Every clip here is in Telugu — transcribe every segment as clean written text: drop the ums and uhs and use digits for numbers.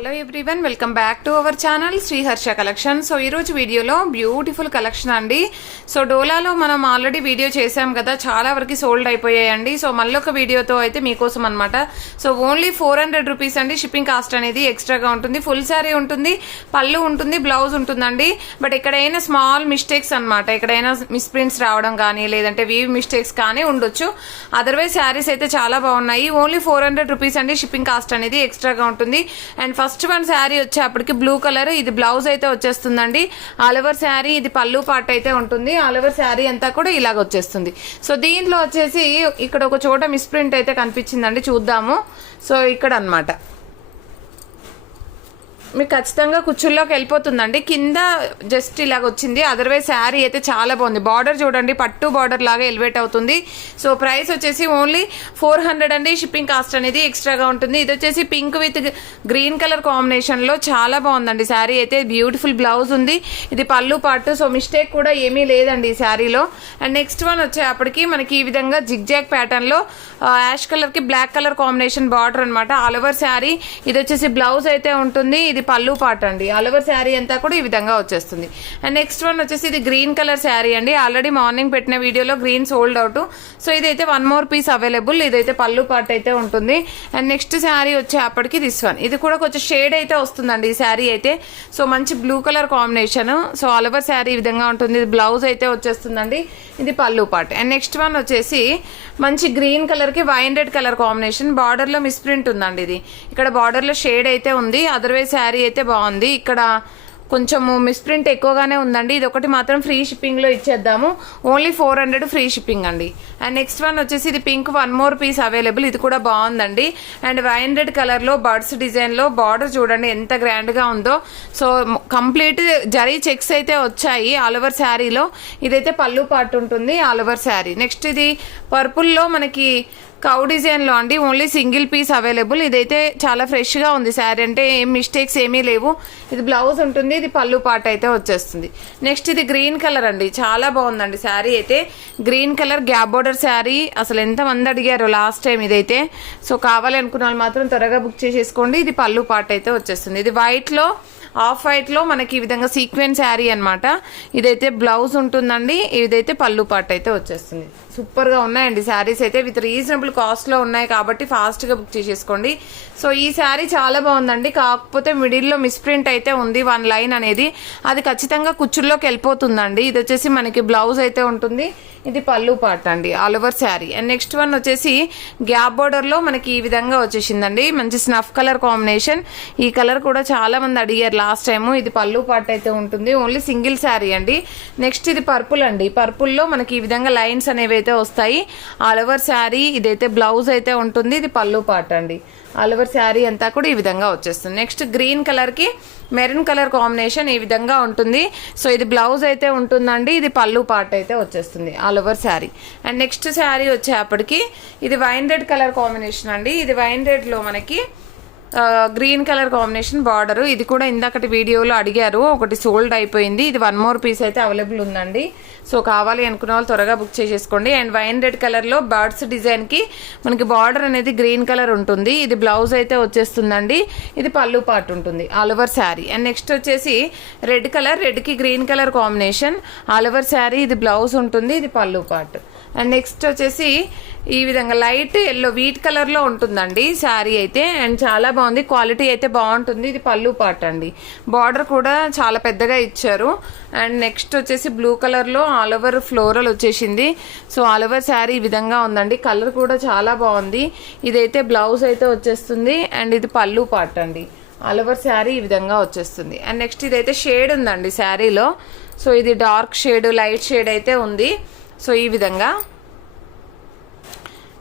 Hello everyone, welcome back to our channel Shri Harsha collection. So ఈరోజు వీడియోలో బ్యూటిఫుల్ కలెక్షన్ అండి. సో డోలాలో మనం ఆల్రెడీ వీడియో చేసాం కదా, చాలా వరకు సోల్డ్ అయిపోయాయండి. సో మళ్ళీ ఒక వీడియోతో అయితే మీకోసం అనమాట. సో ఓన్లీ 400 రూపీస్ అండి. షిప్పింగ్ కాస్ట్ అనేది ఎక్స్ట్రాగా ఉంటుంది. ఫుల్ శారీ ఉంటుంది, పళ్ళు ఉంటుంది, బ్లౌజ్ ఉంటుందండి. బట్ ఎక్కడైనా స్మాల్ మిస్టేక్స్ అనమాట, ఎక్కడైనా మిస్ప్రింట్స్ రావడం కానీ లేదంటే వీవ్ మిస్టేక్స్ కానీ ఉండొచ్చు. అదర్వైజ్ శారీస్ అయితే చాలా బాగున్నాయి. ఓన్లీ 400 రూపీస్ అండి. షిప్పింగ్ కాస్ట్ అనేది ఎక్స్ట్రాగా ఉంటుంది. అండ్ ఫస్ట్ వన్ శారీ వచ్చేప్పటికి బ్లూ కలర్, ఇది బ్లౌజ్ అయితే వచ్చేస్తుందండి. ఆల్ ఓవర్ శారీ ఇది పళ్ళు పార్ట్ అయితే ఉంటుంది. ఆల్ ఓవర్ శారీ అంతా కూడా ఇలాగ వచ్చేస్తుంది. సో దీంట్లో వచ్చేసి ఇక్కడ ఒక చోట మిస్ప్రింట్ అయితే కనిపించిందండి, చూద్దాము. సో ఇక్కడ అన్నమాట మీకు ఖచ్చితంగా కుచ్చుల్లోకి వెళ్ళిపోతుందండి. కింద జస్ట్ ఇలాగ వచ్చింది. అదర్వైజ్ శారీ అయితే చాలా బాగుంది. బార్డర్ చూడండి, పట్టు బార్డర్ లాగా ఎలివేట్ అవుతుంది. సో ప్రైస్ వచ్చేసి ఓన్లీ 400 అండి. షిప్పింగ్ కాస్ట్ అనేది ఎక్స్ట్రాగా ఉంటుంది. ఇది వచ్చేసి pink with green colour combination లో చాలా బాగుందండి. శారీ అయితే బ్యూటిఫుల్ బ్లౌజ్ ఉంది. ఇది పళ్ళు పార్ట్. సో మిస్టేక్ కూడా ఏమీ లేదండి ఈ శారీలో. అండ్ నెక్స్ట్ వన్ వచ్చేప్పటికి మనకి ఈ విధంగా జిగ్జాగ్ ప్యాటర్న్ లో యాష్ కలర్ కి బ్లాక్ కలర్ కాంబినేషన్ బార్డర్ అనమాట. ఆల్ ఓవర్ శారీ ఇది వచ్చేసి బ్లౌజ్ అయితే ఉంటుంది. ఇది పళ్ళు పార్ట్ అండి. ఆల్ ఓవర్ శారీ అంతా కూడా ఈ విధంగా వచ్చేస్తుంది. అండ్ నెక్స్ట్ వన్ వచ్చేసి ఇది గ్రీన్ కలర్ శారీ అండి. ఆల్రెడీ మార్నింగ్ పెట్టిన వీడియోలో గ్రీన్ సోల్డ్ అవుట్. సో ఇదైతే 1 మోర్ పీస్ అవైలబుల్. ఇదైతే పళ్ళు పార్ట్ అయితే ఉంటుంది. అండ్ నెక్స్ట్ శారీ వచ్చేప్పటికి దిస్ వన్, ఇది కూడా కొంచెం షేడ్ అయితే వస్తుందండి ఈ శారీ అయితే. సో మంచి blue colour combination. So all over sari ఈ విధంగా ఉంటుంది. ఇది బ్లౌజ్ అయితే వచ్చేస్తుందండి. ఇది పళ్ళు పార్ట్. అండ్ నెక్స్ట్ వన్ వచ్చేసి మంచి గ్రీన్ కలర్ కి wine red colour combination. Border లో మిస్ప్రింట్ ఉందండి. ఇది ఇక్కడ బార్డర్ లో షేడ్ అయితే ఉంది. అదర్వైజ్ శారీ అయితే బాగుంది. ఇక్కడ కొంచెము మిస్ప్రింట్ ఎక్కువగానే ఉందండి. ఇది ఒకటి మాత్రం ఫ్రీ షిప్పింగ్ లో ఇచ్చేద్దాము. ఓన్లీ 400 ఫ్రీ షిప్పింగ్ అండి. అండ్ నెక్స్ట్ వన్ వచ్చేసి ఇది పింక్ 1 మోర్ పీస్ అవైలబుల్. ఇది కూడా బాగుందండి. అండ్ వైన్ రెడ్ కలర్ లో బర్డ్స్ డిజైన్ లో బార్డర్ చూడండి ఎంత గ్రాండ్ గా ఉందో. సో కంప్లీట్ జరీ చెక్స్ అయితే వచ్చాయి ఆల్ ఓవర్ శారీలో. ఇదైతే పళ్ళు పార్ట్ ఉంటుంది ఆల్ ఓవర్ శారీ. నెక్స్ట్ ఇది పర్పుల్ లో మనకి కౌ డిజైన్ లో అండి. Only single piece available. ఇదైతే చాలా ఫ్రెష్ గా ఉంది శారీ, అంటే ఏం మిస్టేక్స్ ఏమీ లేవు. ఇది బ్లౌజ్ ఉంటుంది. ఇది పళ్ళు పార్ట్ అయితే వచ్చేస్తుంది. నెక్స్ట్ ఇది గ్రీన్ కలర్ అండి. చాలా బాగుందండి శారీ అయితే. Green colour gap border sari. అసలు ఎంత మంది అడిగారు లాస్ట్ టైం ఇదైతే. సో కావాలి అనుకున్న వాళ్ళు మాత్రం త్వరగా బుక్ చేసేసుకోండి. ఇది పళ్ళు పార్ట్ అయితే వచ్చేస్తుంది. ఇది వైట్ లో ఆఫ్ వైట్ లో మనకి ఈ విధంగా సీక్వెన్స్ శారీ అనమాట. ఇదైతే బ్లౌజ్ ఉంటుందండి. ఇదైతే పళ్ళు పార్ట్ అయితే వచ్చేస్తుంది. సూపర్ గా ఉన్నాయండి శారీస్ అయితే. విత్ రీజనబుల్ కాస్ట్ లో ఉన్నాయి కాబట్టి ఫాస్ట్ గా బుక్ చేసేసుకోండి. సో ఈ శారీ చాలా బాగుందండి. కాకపోతే మిడిల్ లో మిస్ప్రింట్ అయితే ఉంది, 1 లైన్ అనేది. అది ఖచ్చితంగా కుచ్చుల్లోకి వెళ్ళిపోతుందండి. ఇది వచ్చేసి మనకి బ్లౌజ్ అయితే ఉంటుంది. ఇది పళ్ళు పార్ట్ అండి all over sari. And next one వచ్చేసి గ్యాప్ బోర్డర్ లో మనకి ఈ విధంగా వచ్చేసిందండి. మంచి స్నఫ్ కలర్ కాంబినేషన్. ఈ కలర్ కూడా చాలా మంది అడిగారు లాస్ట్ టైం. ఇది పళ్ళు పార్ట్ అయితే ఉంటుంది. ఓన్లీ సింగిల్ శారీ అండి. నెక్స్ట్ ఇది పర్పుల్ అండి. పర్పుల్ లో మనకి ఈ విధంగా లైన్స్ అనేవి అయితే వస్తాయి ఆల్ ఓవర్ శారీ. ఇదైతే బ్లౌజ్ అయితే ఉంటుంది. ఇది పళ్ళు పార్ట్ అండి. ఆల్ ఓవర్ శారీ అంతా కూడా ఈ విధంగా వచ్చేస్తుంది. నెక్స్ట్ గ్రీన్ కలర్ కి మెరూన్ కలర్ కాంబినేషన్ ఈ విధంగా ఉంటుంది. సో ఇది బ్లౌజ్ అయితే ఉంటుందండి. ఇది పళ్ళు పార్ట్ అయితే వచ్చేస్తుంది all over sari. And next sari వచ్చేప్పటికి ఇది వైన్ రెడ్ కలర్ కాంబినేషన్ అండి. ఇది వైన్ రెడ్ లో మనకి గ్రీన్ కలర్ కాంబినేషన్ బార్డర్. ఇది కూడా ఇందాకటి వీడియోలో అడిగారు, ఒకటి సోల్డ్ అయిపోయింది. ఇది 1 మోర్ పీస్ అయితే అవైలబుల్ ఉందండి. సో కావాలి అనుకున్న వాళ్ళు త్వరగా బుక్ చేసేసుకోండి. అండ్ వైన్ రెడ్ కలర్ లో బర్డ్స్ డిజైన్ కి మనకి బార్డర్ అనేది గ్రీన్ కలర్ ఉంటుంది. ఇది బ్లౌజ్ అయితే వచ్చేస్తుందండి. ఇది పళ్ళు పార్ట్ ఉంటుంది all over sari. And next వచ్చేసి రెడ్ కలర్, రెడ్ కి green colour combination all over sari. ఇది బ్లౌజ్ ఉంటుంది. ఇది పళ్ళు పార్ట్. అండ్ నెక్స్ట్ వచ్చేసి ఈ విధంగా లైట్ ఎల్లో వీట్ కలర్ లో ఉంటుందండి శారీ అయితే. అండ్ చాలా బాగుంది, క్వాలిటీ అయితే బాగుంటుంది. ఇది పళ్ళు పార్ట్ అండి. బార్డర్ కూడా చాలా పెద్దగా ఇచ్చారు. అండ్ నెక్స్ట్ వచ్చేసి బ్లూ కలర్ లో ఆల్ ఓవర్ ఫ్లోరల్ వచ్చేసింది. సో ఆల్ ఓవర్ శారీ ఈ విధంగా ఉందండి. కలర్ కూడా చాలా బాగుంది. ఇదైతే బ్లౌజ్ అయితే వచ్చేస్తుంది. అండ్ ఇది పళ్ళు పార్ట్ అండి. ఆల్ ఓవర్ శారీ ఈ విధంగా వచ్చేస్తుంది. అండ్ నెక్స్ట్ ఇదైతే షేడ్ ఉందండి శారీలో. సో ఇది డార్క్ షేడ్, లైట్ షేడ్ అయితే ఉంది. సో ఈ విధంగా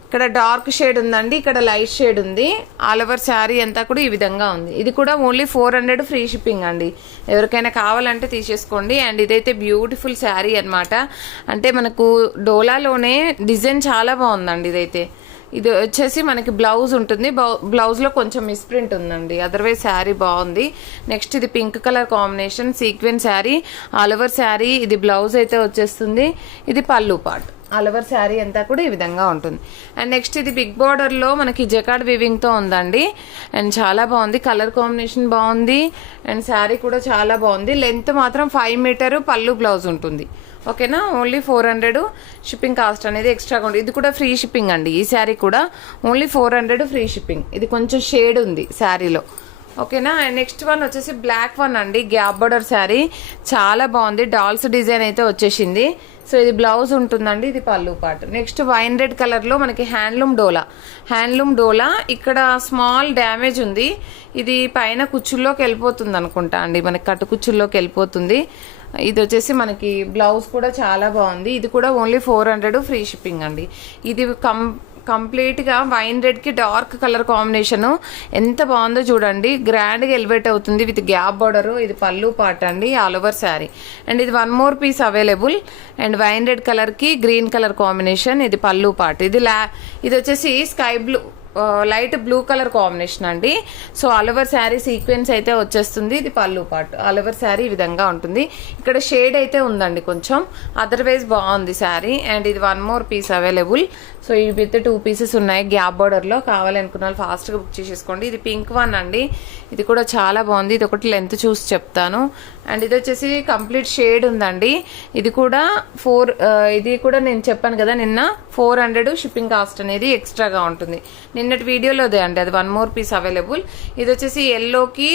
ఇక్కడ డార్క్ షేడ్ ఉందండి, ఇక్కడ లైట్ షేడ్ ఉంది. ఆల్ ఓవర్ శారీ అంతా కూడా ఈ విధంగా ఉంది. ఇది కూడా ఓన్లీ 400 ఫ్రీ షిప్పింగ్ అండి. ఎవరికైనా కావాలంటే తీసేసుకోండి. అండ్ ఇదైతే బ్యూటిఫుల్ శారీ అనమాట. అంటే మనకు డోలాలోనే డిజైన్ చాలా బాగుందండి. ఇదైతే ఇది వచ్చేసి మనకి బ్లౌజ్ ఉంటుంది. బ్లౌజ్ లో కొంచెం మిస్ప్రింట్ ఉందండి. అదర్వైజ్ శారీ బాగుంది. నెక్స్ట్ ఇది pink colour combination sequence sari all over sari. ఇది బ్లౌజ్ అయితే వచ్చేస్తుంది. ఇది పళ్ళు పార్ట్. ఆల్ ఓవర్ శారీ అంతా కూడా ఈ విధంగా ఉంటుంది. అండ్ నెక్స్ట్ ఇది బిగ్ బార్డర్లో మనకి జకార్డ్ వీవింగ్తో ఉందండి. అండ్ చాలా బాగుంది, కలర్ కాంబినేషన్ బాగుంది. అండ్ శారీ కూడా చాలా బాగుంది. లెంత్ మాత్రం 5 మీటర్ పళ్ళు బ్లౌజ్ ఉంటుంది. ఓకేనా, ఓన్లీ 400 షిప్పింగ్ కాస్ట్ అనేది ఎక్స్ట్రాగా ఉంటుంది. ఇది కూడా ఫ్రీ షిప్పింగ్ అండి. ఈ శారీ కూడా ఓన్లీ 400 ఫ్రీ షిప్పింగ్. ఇది కొంచెం షేడ్ ఉంది శారీలో. ఓకేనా, అండ్ నెక్స్ట్ వన్ వచ్చేసి బ్లాక్ వన్ అండి, గ్యాప్ బార్డర్ శారీ చాలా బాగుంది. డాల్స్ డిజైన్ అయితే వచ్చేసింది. సో ఇది బ్లౌజ్ ఉంటుందండి, ఇది పళ్ళు పార్ట్. నెక్స్ట్ వైన్ రెడ్ కలర్లో మనకి హ్యాండ్లూమ్ డోలా ఇక్కడ స్మాల్ డ్యామేజ్ ఉంది. ఇది పైన కుచ్చుల్లోకి వెళ్ళిపోతుంది అనుకుంటా అండి, మనకి కట్టు కుచ్చుల్లోకి వెళ్ళిపోతుంది. ఇది వచ్చేసి మనకి బ్లౌజ్ కూడా చాలా బాగుంది. ఇది కూడా ఓన్లీ 400 ఫ్రీ షిప్పింగ్ అండి. ఇది కంప్లీట్గా వైన్ రెడ్కి డార్క్ కలర్ కాంబినేషన్ ఎంత బాగుందో చూడండి. గ్రాండ్గా ఎలివేట్ అవుతుంది విత్ గ్యాప్ బార్డర్. ఇది పళ్ళు పార్ట్ అండి, ఆల్ ఓవర్ శారీ. అండ్ ఇది 1 more piece available. And wine red కలర్కి గ్రీన్ కలర్ కాంబినేషన్, ఇది పళ్ళు పార్ట్. ఇది వచ్చేసి sky blue light blue colour combination అండి. So all over sari sequence అయితే వచ్చేస్తుంది. ఇది పళ్ళు పార్ట్. ఆల్ ఓవర్ శారీ ఈ విధంగా ఉంటుంది. ఇక్కడ షేడ్ అయితే ఉందండి కొంచెం, అదర్వైజ్ బాగుంది శారీ. అండ్ ఇది 1 మోర్ పీస్ అవైలబుల్. సో ఈ విత్ 2 పీసెస్ ఉన్నాయి గ్యాప్ బార్డర్లో. కావాలనుకున్న వాళ్ళు ఫాస్ట్గా బుక్ చేసేసుకోండి. ఇది పింక్ వన్ అండి, ఇది కూడా చాలా బాగుంది. ఇది ఒకటి లెంత్ చూసి చెప్తాను. అండ్ ఇది వచ్చేసి కంప్లీట్ షేడ్ ఉందండి. ఇది కూడా ఇది కూడా నేను చెప్పాను కదా నిన్న 400 షిప్పింగ్ కాస్ట్ అనేది ఎక్స్ట్రాగా ఉంటుంది. నిన్నటి వీడియోలోదే అండి అది. 1 మోర్ పీస్ అవైలబుల్. ఇది వచ్చేసి ఎల్లోకి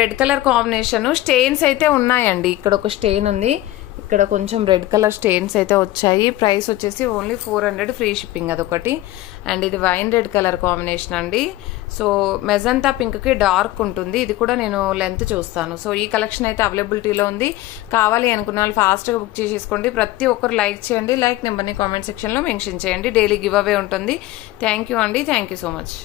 రెడ్ కలర్ కాంబినేషన్. స్టెయిన్స్ అయితే ఉన్నాయండి. ఇక్కడ ఒక స్టెయిన్ ఉంది, ఇక్కడ కొంచెం రెడ్ కలర్ స్టెయిన్స్ అయితే వచ్చాయి. ప్రైస్ వచ్చేసి ఓన్లీ 400 ఫ్రీ షిప్పింగ్ అదొకటి. అండ్ ఇది వైన్ రెడ్ కలర్ కాంబినేషన్ అండి. సో మెజంతా పింక్కి డార్క్ ఉంటుంది. ఇది కూడా నేను లెంత్ చూస్తాను. సో ఈ కలెక్షన్ అయితే అవైలబిలిటీలో ఉంది. కావాలి అనుకున్న వాళ్ళు ఫాస్ట్గా బుక్ చేసేసుకోండి. ప్రతి ఒక్కరు లైక్ చేయండి. లైక్ నెంబర్ని కామెంట్ సెక్షన్లో మెన్షన్ చేయండి. డైలీ గివ్ అవే ఉంటుంది. థ్యాంక్ యూ అండి, థ్యాంక్ యూ సో మచ్.